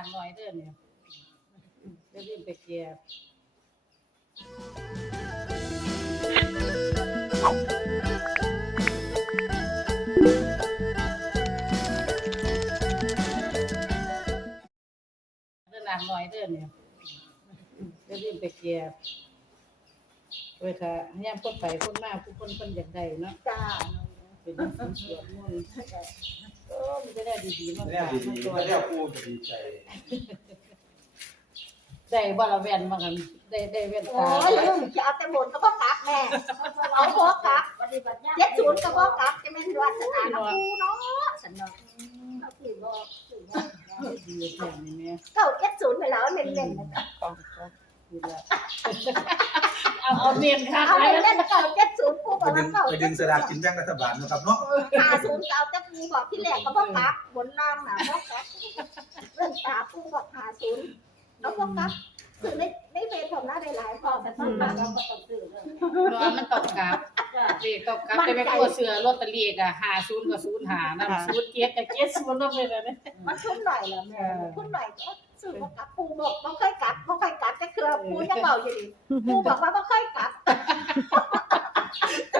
างน้อยเดินเนี่ยเรื่อยไปเกียบเรื่อนางน้อยเดินเนี่ยเรื่อยไปเกียบเวลาเนี่ยพ่นไปพ่นมาพุู่พ่นพ่นอย่างใดเนาะจ้าเป็นสวดมนต์เดี๋ยวบาราเวียนมากันเด้ได้เวนตาเออจะเอาแต่บนก็บ่กักแม่เอาบ่กักเจ็ดศูนย์ก็บ่กักจะไม่ได้วัสนามกูเนาะสนามเข่าเอ็ดศูนย์ไปแล้วเน่นเน่นเอาเอน่นค่ะเอาเน่นเก่าเอ็ดไปดึงไปดึงสลากกินแบงรัฐบาลนะครับเนาะหาศูนย์เก่าจะมีบอกที่แหลกก็บอกครับผลนางหนาบอกครเรื่องตาปูบอกหาศูนย์เขาบอกครับสื่อไม่ไม่เป็นผมน่าได้หลายพอแต่ต้องมาเราต้อสื่อเลยรมันตกกับเรียกตกกับจปไปตัวเสือลอตเตอีกอะหาศูนกับศูนหานะศูนย์เกียร์กับเกียรติศูนย์ร่นเลยนะเนี่ยมันขึ้นหน่อยแล้วแม่ขึ้นหน่อยก็สื่อบอกกับปูบอกไม่ค่อยกัดไม่ค่อยกัดก็คือปูจะเบาอยู่ดีปูบอกว่าไม่ค่อย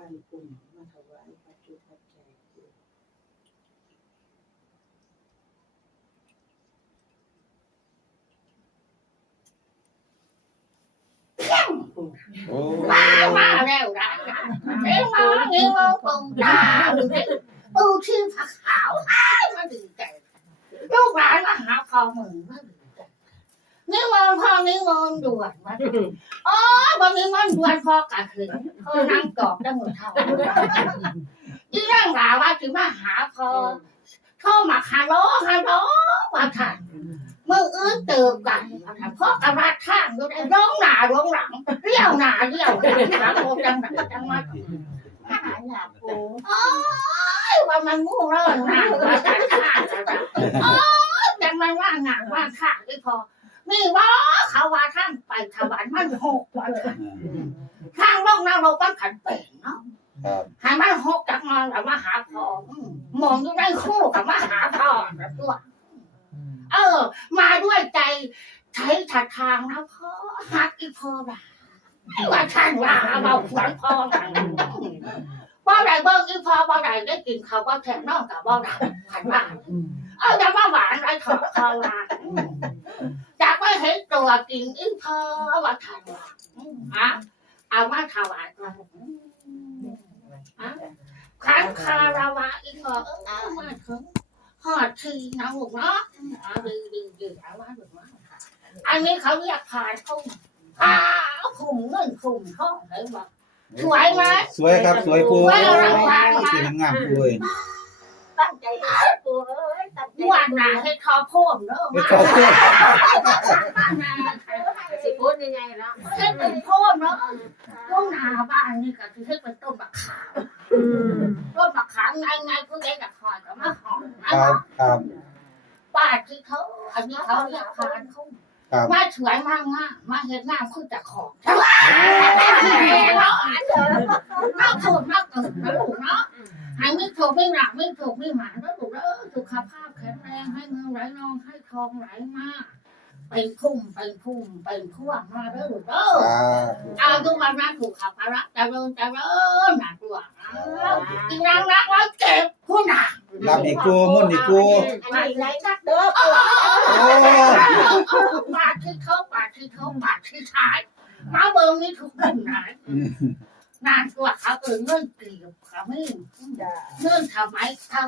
การปุ่มมาถวาปัจจุบันใจโอ้าแล้วนะเทียงมาเงี้ยงงาโอ้ชิ้ผักขาวมาดึงใจลูกหลานมาหาพ่อเหมือนอนี่งอนด่วนว่าอ๋อบอนี่งอนด่วนพอกะคือเขานั่งกอบดังหมดเท่าอีนั่งหาว่าถึงมาหาพอเข้ามาคาร้์ฮาร้อมาค่ะเมื่ออื้อเติมกันเพราะกระวาดข้างโดนร้องหนาร้องหลังเรี่ยวหนาเรี่ยวหลังหลังโอังจังมาหายหนาปูโอ้ยว่ามันงูวงลยนาโอ้ยจังมันว่างานว่าข้างไม่พอมีบ่เขาวาท่างไปขวานมันหกวันข้างนอกนาเราบ้านขันเป่งเนาะหามันหกจากมองแต่ว่าหาทองมองยู่ในคู่กับว่าหาทองนะตัวเออมาด้วยใจใช้ถัดทางนะพ่อหักอีพอบ่าว่าช่างว่าเบาขวันพอบ่าด่าเบิ้งอีพอบ่าดรได้กินข้าวว่แข็งนอกกับว่าไรขันว่าเออแต่ว่าหวานไรถอดคอว่าไม่เห็นตัวจริงอินเทอร์ว่าขาวอ่ะเอามาขาวอ่ะขันคาราวาอินเทอร์เอามาถึงหอดชีน้ำหุ่เนาะดีดีดีอาวาถึว่าอันนี้เขาเรียกผ่านทุ่งผ่าขุ่มเงินขุ่มทองเลยบอกสวยไหมสวยครับ สวยปูยสวยงามปูตั้งใจสวยม่ว่หนาให้ทอโพมเนอะมาทอโพมนะสิโพดยังไงล่ะให้มป็นโพมเนาะต้องหนาบ้านนี่ก็คือให้เป็นต้นบักขาต้นบักขาไงไงพวกแกจะคอยก็มาหอมครับครับป้าที่เขาอันนี้เขาอยากทานเขาว่าสวยมากมากมาเห็นหน้าคุณจะขอแล่วอันเดิมมากถูกมากถูกนะลูกเนาะไอ่ไม่ถชกไม่หนักไม่ถชกไม่หมาเนาะเออสุขภาพแข็งแรงให้เมืองไหลนองให้ทองไหลมาก เป็นพุ้มเป็นพุ้มเป็นพ่วงมาเด้อเออเอาทุกวันนะสุขภาระจะเริ่มจะเริ่มหนักหลวงจริงรักรักแล้วเจ็บคุ่นหนักรับอีกกูมุ่นอีกกูไหลไหลักเด้อปากที่เขาปากที่เขาปากที่ชายมาเบิ้งนี่ถูกหนักนานตัวเขาเออเงื่อนกี่เขาไม่เงื่อนทำไมเขา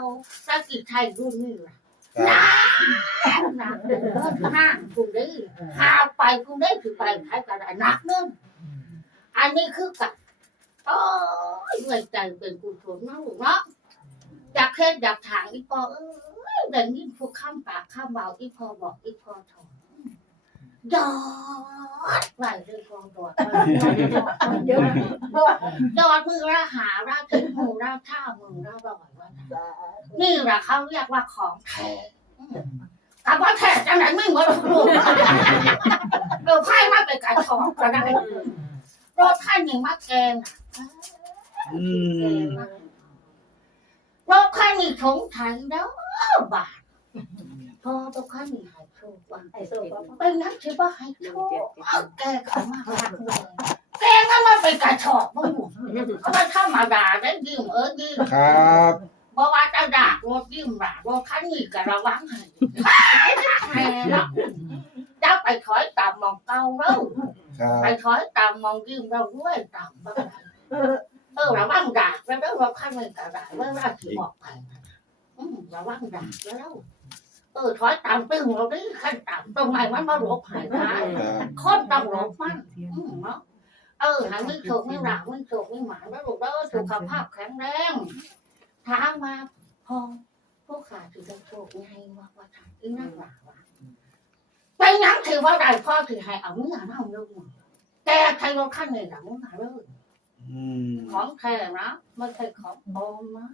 สกิทไทยรู้นี่ล่ะนานนานหางกูได้ห้าไปกูได้ถือไปใช้กระไรนักเนื่ออันนี้คือกับโอ้ยเงินใจเป็นกูทุนน้องเนาะอยากเคลื่อนอยากถางอีพอเออเดินยิ่พวกข้ามปากข้ามเบาอีพอบอกอีพอถอยอดใส่ซื้อของตัวเยอะยอดมือราหาราขึ้นหูราข้ามือราบอกว่า นี่แหละเขาเรียกว่าของแท้แ้าว่าแท้จังไหนไม่หมดหลวกหลางไพ่มาเป็นการของกันได้รถท่านหนึ่งมาเกณฑ์เราค่อยมีถงไทยแล้วบาทพอตัวค่อยมีไปนั่งชิบะให้ชอบแกเขามาหาเลยแกก็มาไปกระชอบไม่หมดเขามาทำมาด่าได้ดิ่มเออดิ่มครับบอกว่าจะด่าโรดิ่มด่าโรขันนี่กระวังให้แหมละจะไปถอยตามมองเก่าแล้วไปถอยตามมองดิ่มเราด้วยตามบ้างเออระวังด่าแล้วเราขันนี่กระด่าเมื่อไรที่บอกไประวังด่าแล้วเออถอยตามตึ้งเราดิขันตามตรงไหนมันมาหลบหายไปคนต้งหลบมันอืมเนาะเออหันไม่โฉกไม่หลักไม่โฉกไม่หมาแล้วบอกว่าสุขภาพแข็งแรงถามมาพอผู้ขาถือจะโฉกไงว่าว่าถามอีน่าหวาว่าไปนั่งถือว่าได้พ่อถือให้เอาเนือเน่าเนื้อหมูแต่ใครก็ขั้นเลยหลังมาเลยของแข็งนะไม่ใช่ของโบนะ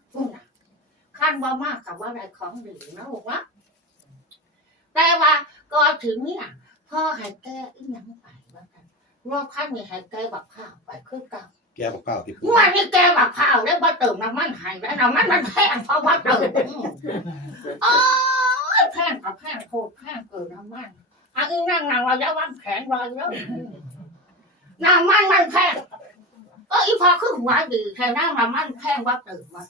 ขั้นว่ามากกับว่าได้ของดีนะบอกว่าแต่ว่า ก็ถึงนี่ยพ่อหายกจอยังไปว่าเมื่อครั้งนีหายกจบักข้าวไปคือเก่าแกบักข้าวพี่ปุ้ยเมื่นี้แกบักข้าวแล้ว้าเติมน้ำมันหายแล้วน้ำมันมันแพงเพราะว่าเติมโอ้แพงกับแพงโคตรแพงเกินน้ำมันอันนี้นั่งนั่งเราจะวางแผนรอเยอะน้ำมันมันแพงเอออีพอขึ้นหัวดีแค่นั่งน้ำมัน แพงว่าเติมมา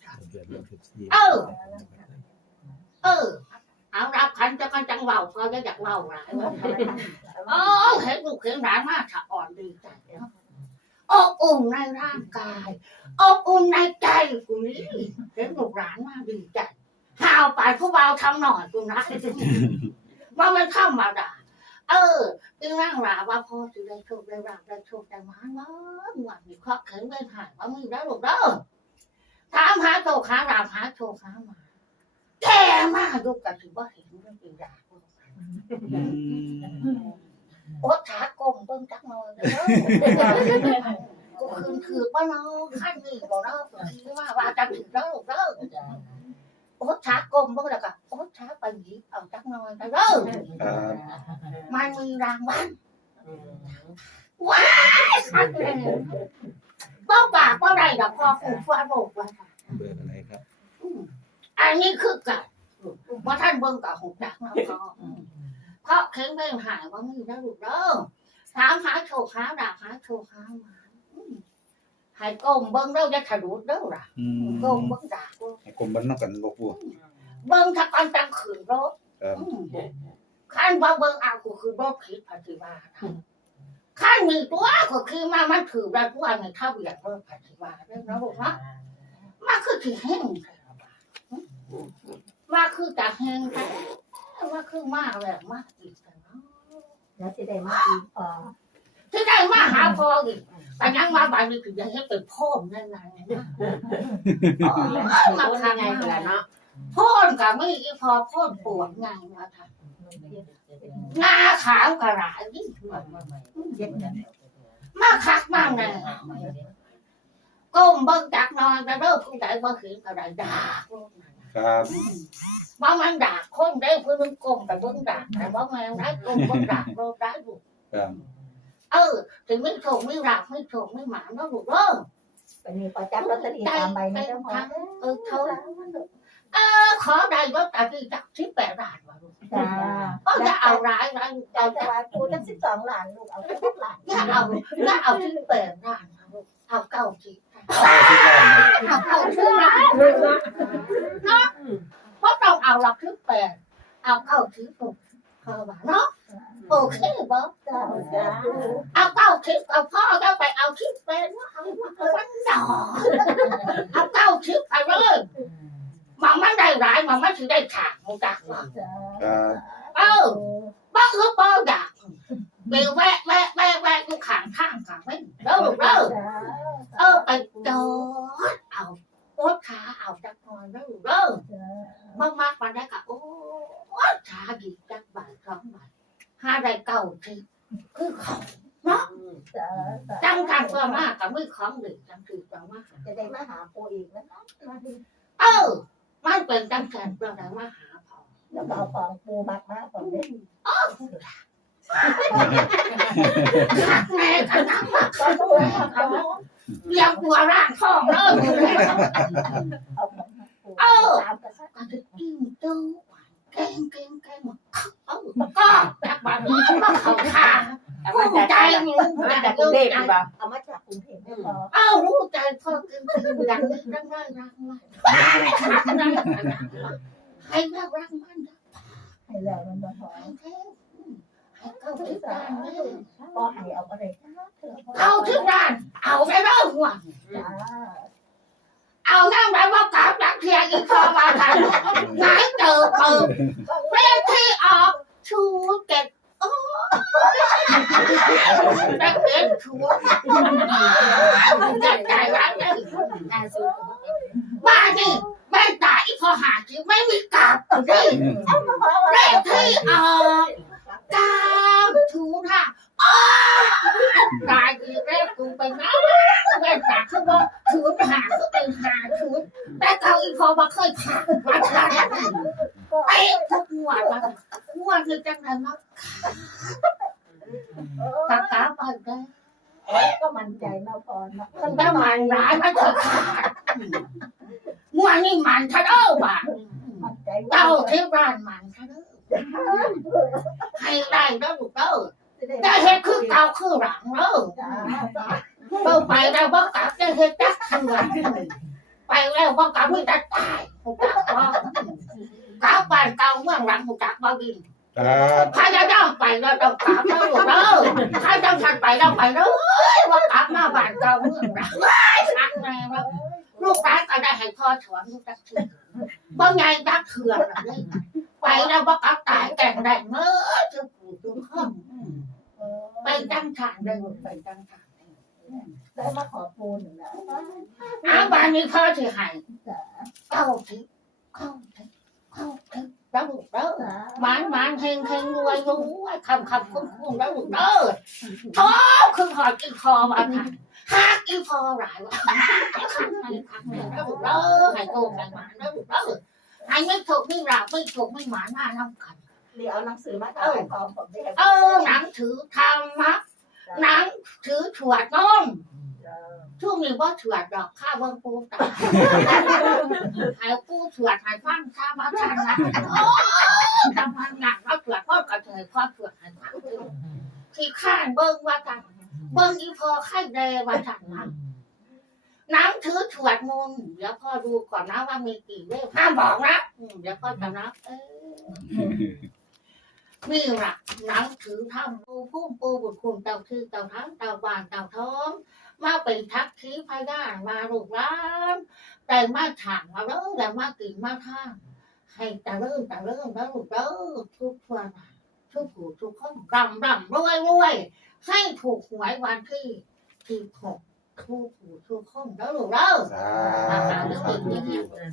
เออังเบาเพรจะอยากเบาหลายโอ้เห็นลูกเห็นหลานมากคะอ่อนดีใจอบอุ่นในร่างกาย อบอุ่นในใจกูนี่เห็นดูร้านมากดีใจหาวไปผู้เบาทำหน่อยกูนะว่ามันเข้ามาด่า เออตึงร่างหลาว่าพ่อจะได้โชคได้ร่าได้โชคได้มาเนาะมีครอบเขินไปผหายว่ามีได้หรอกเด้อ ถามหาโชคหาหลาหาโชคหาหมาแท้มากดูกันถือว่าเห็นเรื่องปัญาโอ้ขาโกงเบิ้งจักนอนก็คืนคือป้าน้องขั้นนี้บอกน้องนี่ว่าว่าจะถึงแล้งเด้วโอ้ช้ากลมบ้างแล้วก็โอ้ช้าไปหยิบเอาจักนอนไปเด้อมันมีงรางวันว้าวป้าปปากต้องใดดอกคอฟูฟ้าโบกว่ะเ่ะอันนี้คือกะว่าท่านเบิ้งกะหกดักแล้เพราะเข็งเบิ้งหายว่ามีนอยู่ไหลุดเด้อถามหาโชค้าดาหาโชค้ามาหายก้มเบิ้งเราจะถลุดเด้อล่ะก้มเบิ้งดาหายก้มเบิ้งนั่งกันกบัวเบิ้งถ้าตอนกลางคืนเรถขั้นว่า เบิ้งเอากูคือบถคิดปฏิบัติขั้นมีตัวก็คือมามันถือแบบว่าในท่าวอย่างรถปฏิบัติได้นะบอกว่ามันคือถือแห้งเลยว่าคือตาแห้งค่ะ ว่าคือมากแบบมากอีกแล้วจะได้มากอีกอถึงได้มากหาพออีกแต่ยังมาบางนี่คือยห้เป็นพ่อมนั่นนะมาทำไงกันเนาะพ่อนกับไม่พอพ่อนปวดงานนะคะหน้าขาวกระไรมาคักมากนะก้มเบิ้งจักนอนแต่เริ่มพุ่งใจว่าขืนกระไรดากครับว่ามันด่าคนได้พื้นึงกลมแต่บ้นด่าแต่ว่ามันได้กลมบนด่าโลได้ดุคเออ ถึงไม่โฉมไม่ด่าไม่โฉมไม่หมาเนาะหลุดเออเป็นมีประจำรถตีตามไปนะเจ้าพอเออเขาเออขอได้ก็ตัดที่จากที่แปดหลานมาลูกจ้าก็จะเอาร้ายราจะเอาตัวจะสิบสองหลานลูกเอาทุกหลานจะเอาจะเอาที่แปดหลานมาลูกเอาเก้าที่ขับเข่าชื่อไรนะเพราะเราเอาหลักที่แปดเอาเข่าที่หกเข่าบ้าเนาะ โอเคบอสจ้าเอาเข่าที่เอาพ่อเข้าไปเอาที่แปดว่าเอาว่าเอาวันหนอเอาเข่าที่ไปเลยมันไม่ได้ร้ายมันไม่ถึงได้ขาดมึงจ้าเออเออบ้าหรือบ้าจ้าเบลแวะแวะแวะแวะกูขังข้างกันไม่เลิกเลิกเออไปดอดเอาโอ๊ตขาเอาจักรนั้งเริ่มมากๆมานด้ก็โอ๊ตขาหยิบจักรบาทสองบาทห้าได้เก้าที่คือของเนาะจังการตัวมากกับมือของหนึ่งจังคือตัวมากจะได้มาหาโคอีกนะครับเออไม่เป็นจังการตัวไหนมาหาพ่อแล้วบอกของปูมากมากของเล่นอ๋อขักแม่ขนังมากขนาดนั้นเรากลัวร่างทองเลยเออกันเอ็นตู้ก็บางคนก็เขาค่ะผู้ใจนี่ผู้ใจเดกบ้างเอามาจากกรุงเทพเอ้าผู้ใจพ่อคือคนรักรักรักรักรักใครแม่รักมันนะใครแล้วมันมาทองใครเขาที่ตายพ่อหายเอาไปเลยเขวัเอาทั้งไปว่าถามหักเทียนอีกอมาถามหนเจอเปิดไม่ที่ออกชูเก็บแม่เป็นชูมันจะตายวเนี่ยบ้านนี่ไม่ตายอีกอหาจิไม่มีกลับนี่ไม่ที่ออกกาวชูค่ะตายอีกเล้วกูไปไหนคือว่าถือผาคือเป็นผาถือแต่เราอีพอมาเคยผ่านมาผ่านไอ้ทั้งหัวัวคือจังไรมาตาตาปานไปก็มันใจมาพอนะตาตาหมันร้ายมาเถอะขาดมั่วนี่มันทัดเอวอ่งเต้าที่บ้านมันทัดให้ได้ด้วยเต้าได้เห็นคือเต้าคือหลังเนอะ tôi bày ra bất tạp cho chắc thân rồi bày ra bất tạp với chắc tài cả bài cao cũng lặng một chặt bao nhiêu hai trăm trăm bảy đâu đâu cả đâu một đâu hai trăm thằng đâu bảy đâu bất tạp mà sheo, đüyor, đạo, đ đ bạn cao cũng lặng này lúc bán ở kho chuẩn chắc chưa bao nhiêu chắc thừa bảy đâu bất tạp tài càng đẹp mới chứ không bảy trăm thằng đây một bảy trăm thằng 安把你放起来，高级，高级，高级，让我得，慢慢听听我哟，我看看看看让我得，他可好给他嘛，他给他来了，让我得，还够干嘛？让我得，还没走没来，没走没慢慢让我看，เอาหนังสือมาเอาหนังถือธรรมะหนังถือถวดน้องช่วงนี้งวาถื่อดอกข้าวเบิ้งกูหายกู้เถื่อดหายฟังข้าวมงชันนะโอ้ทำงานหนักเพราะเถื่อนพ่อกับเถื่อนพ่อเถือนหายฟังคือข้าเบิ้งว่าจังเบิ้งอีพอไข่แดงว่าจังนะน้ำถือถวดมงเดี๋ยวพ่อดูก่อนนะว่ามีกี่เว้ห้ามบอกนะเดี๋ยวพ่อจะนับเออนี่ละน้ำถือทำปูพุ่มปูบุญคุมเต่าคือเต่าทั้งเต่าบานเต่าท้องมาเป็นทักทีอพยามาหลุดล้าน แต่มาถามมาเริ่มแต่มาตื่นมาข้าง ให้ตะเริ่มตะเริ่มแล้วหลุดเริ่มทุกคนทุกผู้ทุกคนกำลังรวยรวยให้ถูกหวยวันที่ที่หกทุกผู้ทุกคนแล้วหลุดเริ่มมาตื่นมาข้าง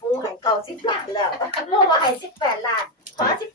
ปูหายเก่าสิบแปดแล้วลูกหายสิบแปดล้านขอสิบ